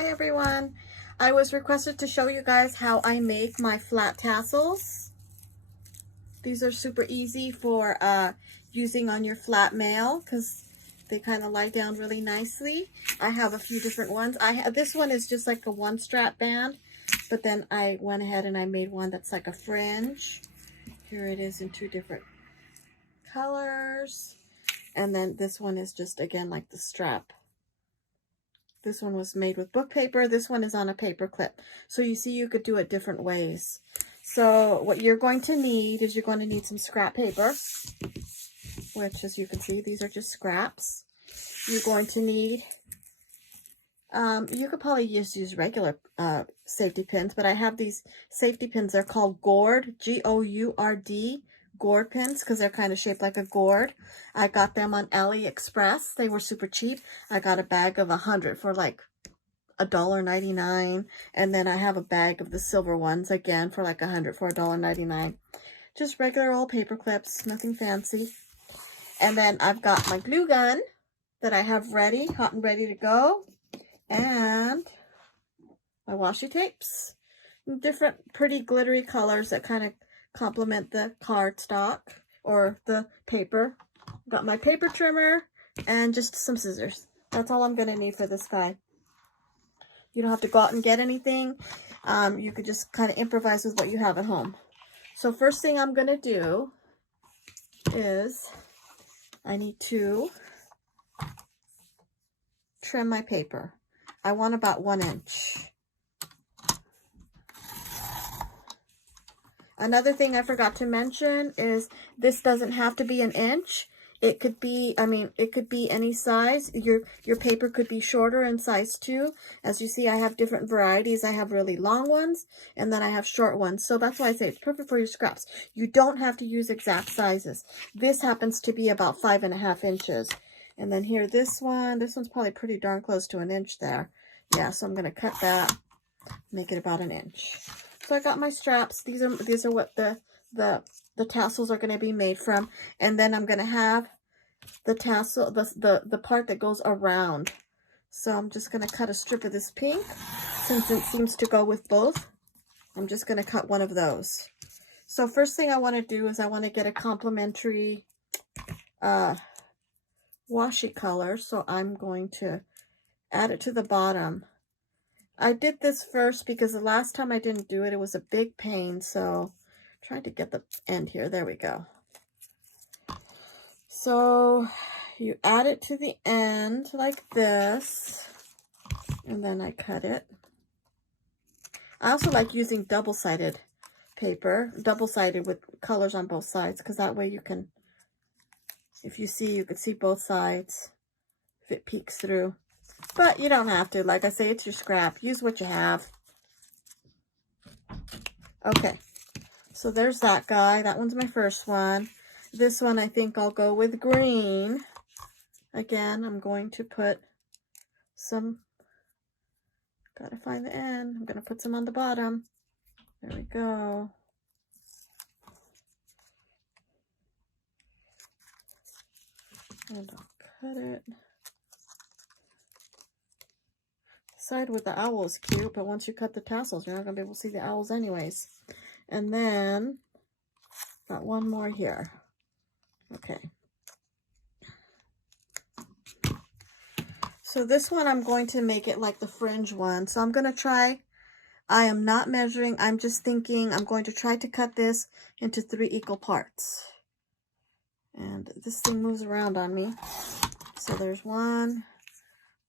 Hi everyone. I was requested to show you guys how I make my flat tassels. These are super easy for using on your flat mail because they kind of lie down really nicely. I have a few different ones. This one is just like a one strap band, but then I went ahead and I made one that's like a fringe. Here it is in two different colors. And then this one is just, again, like the strap. This one was made with book paper. This one is on a paper clip. So you see you could do it different ways. So what you're going to need is you're going to need some scrap paper, which as you can see, these are just scraps. You're going to need, you could probably just use regular safety pins, but I have these safety pins. They're called gourd, G-O-U-R-D, gourd pins, because they're kind of shaped like a gourd. I got them on AliExpress. They were super cheap. I got a bag of 100 for like $1.99, and then I have a bag of the silver ones again for like 100 for $1.99. Just regular old paper clips, nothing fancy. And then I've got my glue gun that I have ready, hot and ready to go, and my washi tapes, different pretty glittery colors that kind of complement the cardstock or the paper. Got my paper trimmer and just some scissors. That's all I'm going to need for this guy. You don't have to go out and get anything. You could just kind of improvise with what you have at home. So first thing I'm going to do is I need to trim my paper. I want about 1 inch. Another thing I forgot to mention is this doesn't have to be 1 inch. It could be, it could be any size. Your paper could be shorter in size too. As you see, I have different varieties. I have really long ones, and then I have short ones. So that's why I say it's perfect for your scraps. You don't have to use exact sizes. This happens to be about 5.5 inches. And then here, this one's probably pretty darn close to 1 inch there. Yeah, so I'm gonna cut that, make it about 1 inch. So I got my straps. These are what the tassels are going to be made from. And then I'm going to have the tassel, the part that goes around. So I'm just going to cut a strip of this pink. Since it seems to go with both, I'm just going to cut one of those. So first thing I want to do is I want to get a complementary washi color. So I'm going to add it to the bottom. I did this first because the last time I didn't do it, it was a big pain. So trying to get the end here. There we go. So you add it to the end like this, and then I cut it. I also like using double-sided paper, double-sided with colors on both sides, because that way you can, if you see, you can see both sides if it peeks through. But you don't have to. Like I say, it's your scrap. Use what you have. Okay. So there's that guy. That one's my first one. This one I think I'll go with green. Again, I'm going to put some, gotta find the end. I'm gonna put some on the bottom. There we go. And I'll cut it. The side with the owl is cute, but once you cut the tassels, you're not gonna be able to see the owls anyways. And then, got one more here. Okay. So this one, I'm going to make it like the fringe one. So I'm going to try, I am not measuring, I'm just thinking I'm going to try to cut this into 3 equal parts. And this thing moves around on me. So there's one,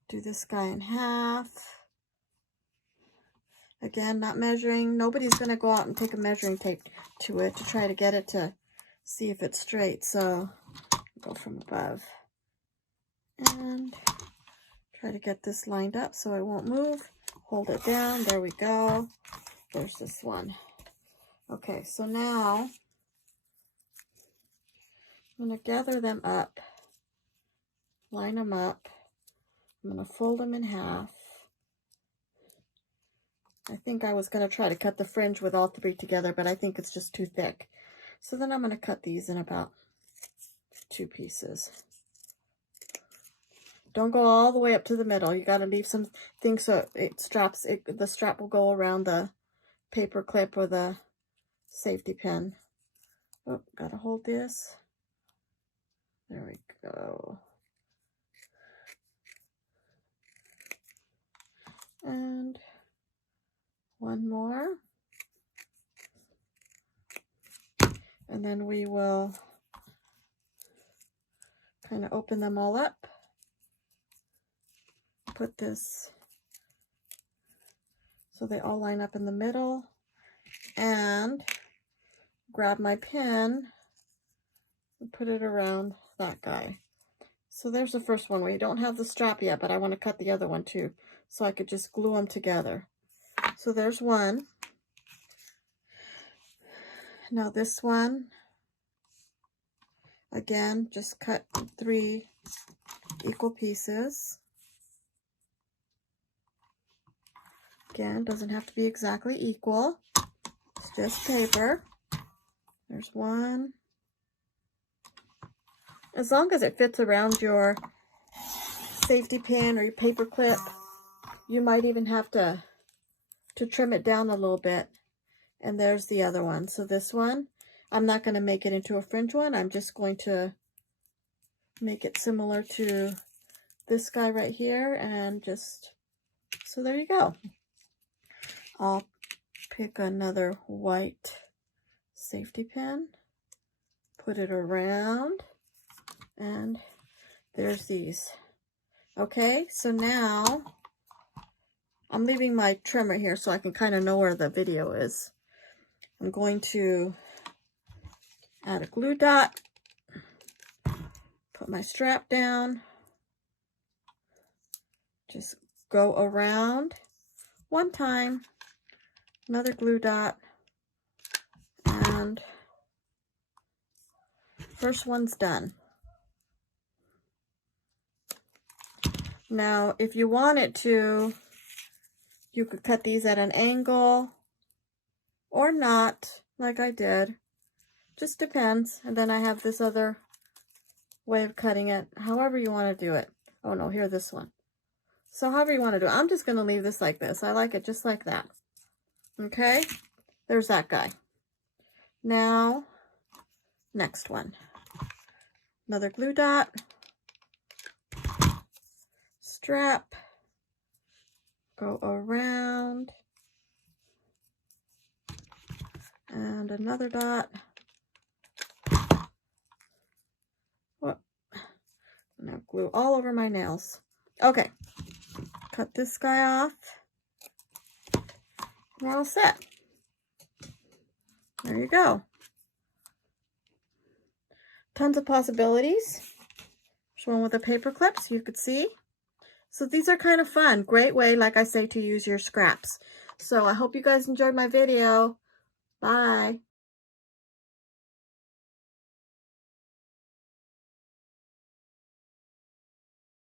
do this guy in half. Again, not measuring. Nobody's going to go out and take a measuring tape to it to try to get it to see if it's straight. So go from above and try to get this lined up so it won't move. Hold it down. There we go. There's this one. Okay, so now I'm going to gather them up, line them up. I'm going to fold them in half. I think I was going to try to cut the fringe with all 3 together, but I think it's just too thick. So then I'm going to cut these in about 2 pieces. Don't go all the way up to the middle. You got to leave some things so the strap will go around the paper clip or the safety pin. Oh, gotta hold this. There we go. And one more. And then we will kind of open them all up. Put this so they all line up in the middle. And grab my pin and put it around that guy. So there's the first one where you don't have the strap yet, but I want to cut the other one too, so I could just glue them together. So there's one. Now this one, again, just cut 3 equal pieces. Again, doesn't have to be exactly equal. It's just paper. There's one. As long as it fits around your safety pin or your paper clip, you might even have to trim it down a little bit. And there's the other one. So this one, I'm not going to make it into a fringe one. I'm just going to make it similar to this guy right here. And just, so there you go. I'll pick another white safety pin, put it around, and there's these. Okay, so now I'm leaving my trimmer here so I can kind of know where the video is. I'm going to add a glue dot, put my strap down, just go around one time, another glue dot, and first one's done. Now, if you wanted to, you could cut these at an angle or not, like I did. Just depends. And then I have this other way of cutting it, however you want to do it. Oh no, here, this one. So however you want to do it. I'm just going to leave this like this. I like it just like that. Okay, there's that guy. Now, next one. Another glue dot. Strap, go around, and another dot. Whoop. Now glue all over my nails. Okay, cut this guy off. We're all set. There you go. Tons of possibilities. There's one with a paper clip so you could see. So these are kind of fun. Great way, like I say, to use your scraps. So I hope you guys enjoyed my video. Bye.